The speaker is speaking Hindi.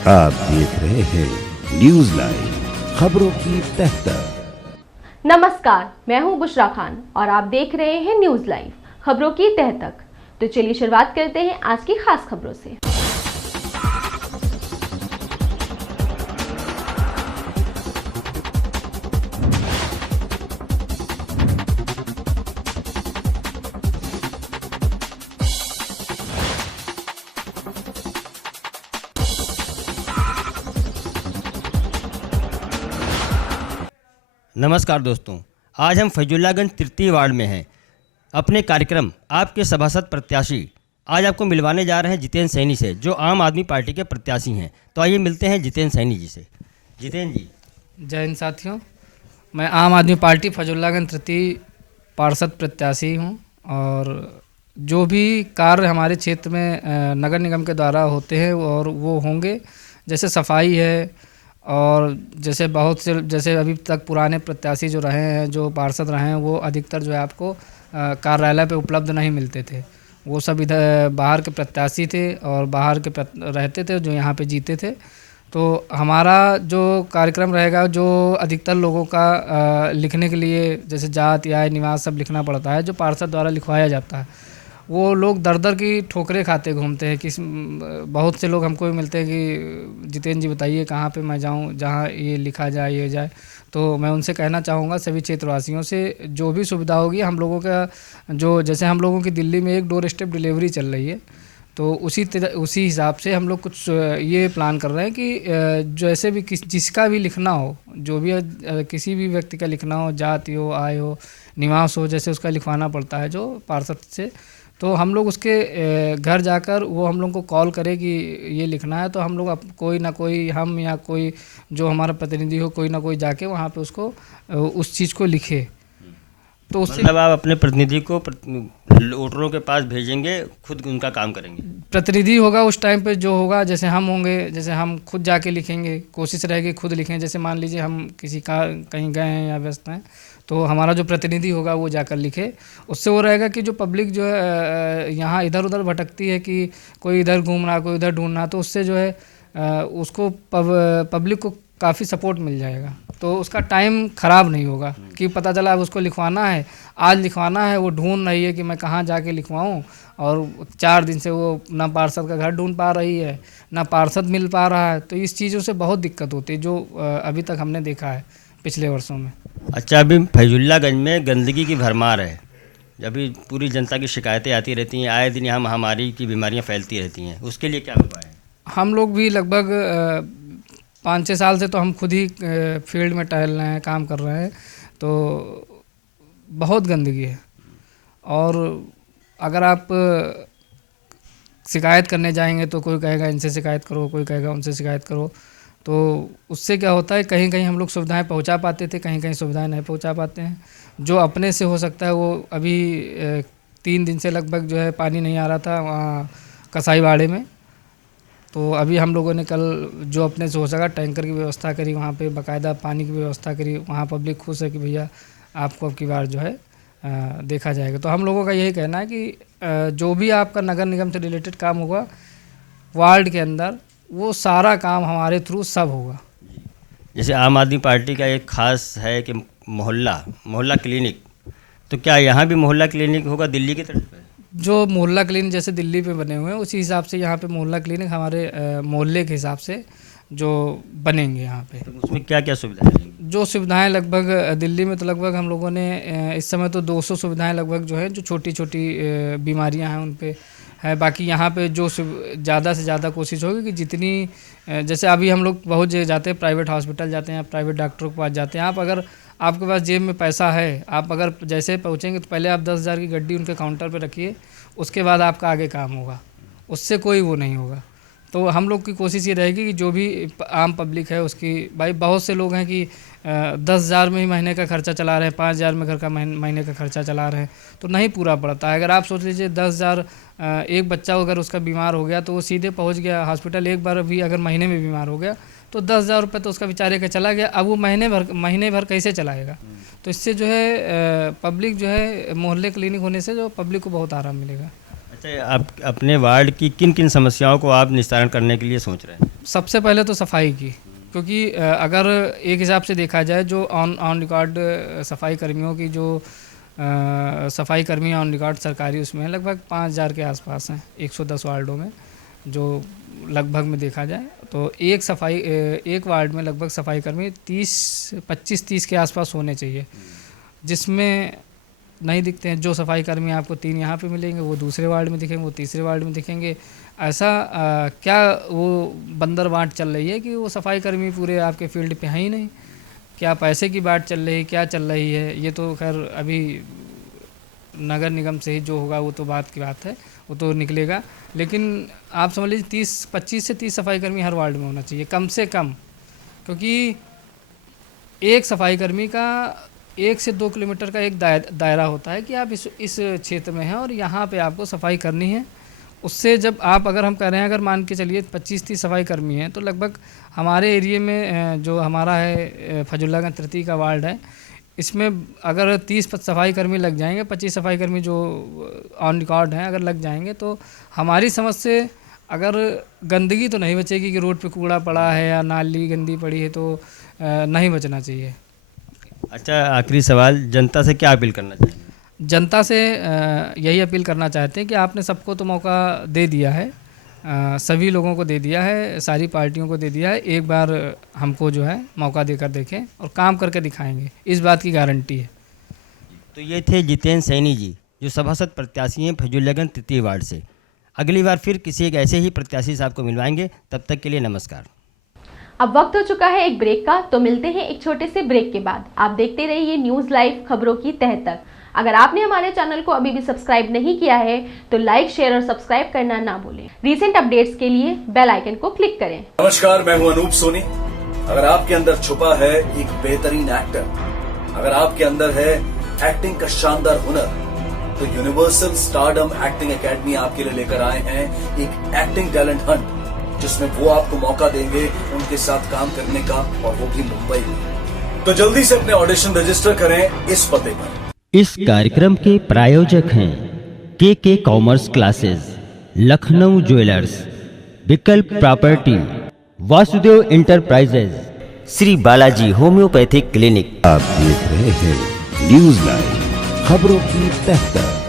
आप देख रहे हैं न्यूज लाइव, खबरों की तह तक। नमस्कार, मैं हूं बुशरा खान और आप देख रहे हैं न्यूज लाइव, खबरों की तह तक। तो चलिए शुरुआत करते हैं आज की खास खबरों से। नमस्कार दोस्तों, आज हम फैजुल्लागंज तृतीय वार्ड में हैं। अपने कार्यक्रम आपके सभासद प्रत्याशी आज आपको मिलवाने जा रहे हैं जितेंद्र सैनी से, जो आम आदमी पार्टी के प्रत्याशी हैं। तो आइए मिलते हैं जितेंद्र सैनी जी से। जितेंद्र जी, जय हिंद साथियों, मैं आम आदमी पार्टी फैजुल्लागंज तृतीय पार्षद प्रत्याशी हूं और जो भी कार्य हमारे क्षेत्र में नगर निगम के द्वारा होते हैं और वो होंगे, जैसे सफाई है और जैसे बहुत से जैसे अभी तक पुराने प्रत्याशी जो रहे हैं, जो पार्षद रहे हैं, वो अधिकतर जो है आपको कार्यालय पे उपलब्ध नहीं मिलते थे। वो सब इधर बाहर के प्रत्याशी थे और बाहर के रहते थे, जो यहाँ पे जीते थे। तो हमारा जो कार्यक्रम रहेगा, जो अधिकतर लोगों का लिखने के लिए जैसे जाति आय निवास सब लिखना पड़ता है, जो पार्षद द्वारा लिखवाया जाता है, वो लोग दर दर की ठोकरें खाते घूमते हैं। बहुत से लोग हमको भी मिलते हैं कि जितेंद्र जी बताइए कहाँ पे मैं जाऊँ जहाँ ये लिखा जाए ये जाए। तो मैं उनसे कहना चाहूँगा सभी क्षेत्रवासियों से, जो भी सुविधा होगी हम लोगों का, जो जैसे हम लोगों की दिल्ली में एक डोर स्टेप डिलीवरी चल रही है, तो उसी हिसाब से हम लोग कुछ ये प्लान कर रहे हैं कि जैसे भी जिसका भी लिखना हो, जो भी किसी भी व्यक्ति का लिखना हो, जाति हो, आय हो, निवास हो, जैसे उसका लिखवाना पड़ता है जो पार्षद से, तो हम लोग उसके घर जाकर वो हम लोग को कॉल करे कि ये लिखना है, तो हम लोग कोई ना कोई, हम या कोई जो हमारा प्रतिनिधि हो, कोई ना कोई जाके वहाँ पे उसको उस चीज़ को लिखे। तो उससे मतलब आप अपने प्रतिनिधि को वोटरों के पास भेजेंगे, खुद उनका काम करेंगे? प्रतिनिधि होगा उस टाइम पे जो होगा, जैसे हम होंगे, जैसे हम खुद जाके लिखेंगे, कोशिश रहेगी खुद लिखें। जैसे मान लीजिए हम किसी का कहीं गए हैं या व्यस्त हैं, तो हमारा जो प्रतिनिधि होगा वो जाकर लिखे। उससे वो रहेगा कि जो पब्लिक जो है यहाँ इधर उधर भटकती है कि कोई इधर घूम रहा, कोई उधर ढूंढ रहा, तो उससे जो है उसको पब्लिक को काफ़ी सपोर्ट मिल जाएगा। तो उसका टाइम ख़राब नहीं होगा कि पता चला अब उसको लिखवाना है, आज लिखवाना है, वो ढूंढ रही है कि मैं कहाँ जाके लिखवाऊँ, और 4 दिन से वो ना पार्षद का घर ढूंढ पा रही है, ना पार्षद मिल पा रहा है। तो इस चीज़ों से बहुत दिक्कत होती है, जो अभी तक हमने देखा है पिछले वर्षों में। अच्छा, अभी फैजुल्लागंज में गंदगी की भरमार है। अभी पूरी जनता की शिकायतें आती रहती हैं, आए दिन यहाँ महामारी की बीमारियाँ फैलती रहती हैं, उसके लिए क्या उपाय है? हम लोग भी लगभग 5-6 साल से तो हम खुद ही फील्ड में टहल रहे हैं, काम कर रहे हैं, तो बहुत गंदगी है। और अगर आप शिकायत करने जाएंगे तो कोई कहेगा इनसे शिकायत करो, कोई कहेगा उनसे शिकायत करो। तो उससे क्या होता है, कहीं कहीं हम लोग सुविधाएं पहुंचा पाते थे, कहीं कहीं सुविधाएं नहीं पहुंचा पाते हैं। जो अपने से हो सकता है वो अभी 3 दिन से लगभग जो है पानी नहीं आ रहा था वहाँ कसाईवाड़े में। तो अभी हम लोगों ने कल जो अपने से हो सका टैंकर की व्यवस्था करी, वहाँ पे बाकायदा पानी की व्यवस्था करी। वहाँ पब्लिक खुश है कि भैया आपको अब की बार जो है देखा जाएगा। तो हम लोगों का यही कहना है कि जो भी आपका नगर निगम से रिलेटेड काम होगा वार्ड के अंदर, वो सारा काम हमारे थ्रू सब होगा। जैसे आम आदमी पार्टी का एक खास है कि मोहल्ला क्लिनिक, तो क्या यहाँ भी मोहल्ला क्लिनिक होगा दिल्ली की तरफ? जो मोहल्ला क्लिनिक जैसे दिल्ली पे बने हुए हैं, उसी हिसाब से यहाँ पे मोहल्ला क्लिनिक हमारे मोहल्ले के हिसाब से जो बनेंगे यहाँ पे। तो उसमें क्या क्या सुविधाएं? जो सुविधाएं लगभग दिल्ली में तो लगभग हम लोगों ने इस समय तो 200 सुविधाएं लगभग जो है, जो छोटी छोटी बीमारियां हैं उन पे है। बाकी यहाँ पे जो ज़्यादा से ज़्यादा कोशिश होगी कि जितनी, जैसे अभी हम लोग बहुत जगह जाते हैं, प्राइवेट हॉस्पिटल जाते हैं, प्राइवेट डॉक्टरों के पास जाते हैं। आप अगर आपके पास जेब में पैसा है, आप अगर जैसे पहुँचेंगे तो पहले आप 10,000 की गड्डी उनके काउंटर पर रखिए, उसके बाद आपका आगे काम होगा, उससे कोई वो नहीं होगा। तो हम लोग की कोशिश ये रहेगी कि जो भी आम पब्लिक है उसकी, भाई बहुत से लोग हैं कि 10,000 में ही महीने का खर्चा चला रहे हैं, 5,000 में घर का महीने का खर्चा चला रहे हैं, तो नहीं पूरा पड़ता है। अगर आप सोच लीजिए 10,000, एक बच्चा अगर उसका बीमार हो गया तो वो सीधे पहुंच गया हॉस्पिटल, एक बार भी अगर महीने में बीमार हो गया तो 10,000 रुपये तो उसका बेचारे का चला गया। अब वो महीने भर कैसे चलाएगा? तो इससे जो है पब्लिक जो है, मोहल्ले क्लिनिक होने से जो पब्लिक को बहुत आराम मिलेगा। अच्छा, आप अपने वार्ड की किन किन समस्याओं को आप निस्तारण करने के लिए सोच रहे हैं? सबसे पहले तो सफाई की, क्योंकि अगर एक हिसाब से देखा जाए जो ऑन रिकॉर्ड सफाई कर्मियों की जो सफाई कर्मी ऑन रिकॉर्ड सरकारी उसमें लगभग 5000 के आसपास हैं 110 वार्डों में, जो लगभग में देखा जाए तो एक वार्ड में लगभग सफाई कर्मी 25-30 के आसपास होने चाहिए, जिसमें नहीं दिखते हैं। जो सफाई कर्मी आपको 3 यहाँ पे मिलेंगे वो दूसरे वार्ड में दिखेंगे, वो तीसरे वार्ड में दिखेंगे। ऐसा क्या वो बंदर बांट चल रही है कि वो सफाई कर्मी पूरे आपके फील्ड पे हैं ही नहीं? क्या पैसे की बात चल रही है, क्या चल रही है, ये तो खैर अभी नगर निगम से ही जो होगा वो तो बात की बात है, वो तो निकलेगा। लेकिन आप समझ लीजिए 25 से 30 सफाई कर्मी हर वार्ड में होना चाहिए कम से कम, क्योंकि एक सफाई कर्मी का 1 से 2 किलोमीटर का एक दायरा होता है कि आप इस क्षेत्र में हैं और यहाँ पे आपको सफाई करनी है। उससे जब आप अगर हम कह रहे हैं, अगर मान के चलिए 25-30 सफाई कर्मी हैं, तो लगभग हमारे एरिए में जो हमारा है फजुल्लागंज तृतीय का वार्ड है, इसमें अगर 30 सफाई कर्मी लग जाएंगे, 25 सफाई कर्मी जो ऑन रिकॉर्ड हैं अगर लग जाएंगे, तो हमारी समझ से अगर गंदगी तो नहीं बचेगी कि रोड पे कूड़ा पड़ा है या नाली गंदी पड़ी है, तो नहीं बचना चाहिए। अच्छा, आखिरी सवाल, जनता से क्या अपील करना चाहिए? जनता से यही अपील करना चाहते हैं कि आपने सबको तो मौका दे दिया है, सभी लोगों को दे दिया है, सारी पार्टियों को दे दिया है, एक बार हमको जो है मौका देकर देखें और काम करके दिखाएंगे, इस बात की गारंटी है। तो ये थे जितेंद्र सैनी जी, जो सभासद प्रत्याशी हैं फजुल्लागंज तृतीय वार्ड से। अगली बार फिर किसी एक ऐसे ही प्रत्याशी से आपको मिलवाएंगे, तब तक के लिए नमस्कार। अब वक्त हो चुका है एक ब्रेक का, तो मिलते हैं एक छोटे से ब्रेक के बाद। आप देखते रहिए न्यूज़ लाइव, खबरों की तह तक। अगर आपने हमारे चैनल को अभी भी सब्सक्राइब नहीं किया है तो लाइक, शेयर और सब्सक्राइब करना ना भूलें। रीसेंट अपडेट्स के लिए बेल आइकन को क्लिक करें। नमस्कार, मैं हूं अनूप सोनी। अगर आपके अंदर छुपा है एक बेहतरीन एक्टर, अगर आपके अंदर है एक्टिंग का शानदार हुनर, तो यूनिवर्सल स्टारडम एक्टिंग एकेडमी आपके लिए लेकर आए हैं एक एक्टिंग टैलेंट हंट, जिसमें वो आपको मौका देंगे उनके साथ काम करने का, और वो भी मुंबई में। तो जल्दी से अपने ऑडिशन रजिस्टर करें इस पते पर। इस कार्यक्रम के प्रायोजक हैं के कॉमर्स क्लासेस, लखनऊ ज्वेलर्स, विकल्प property, Vasudev enterprises, Shri Balaji homeopathic clinic. आप देख रहे हैं न्यूज़ लाइव, खबरों की तह तक।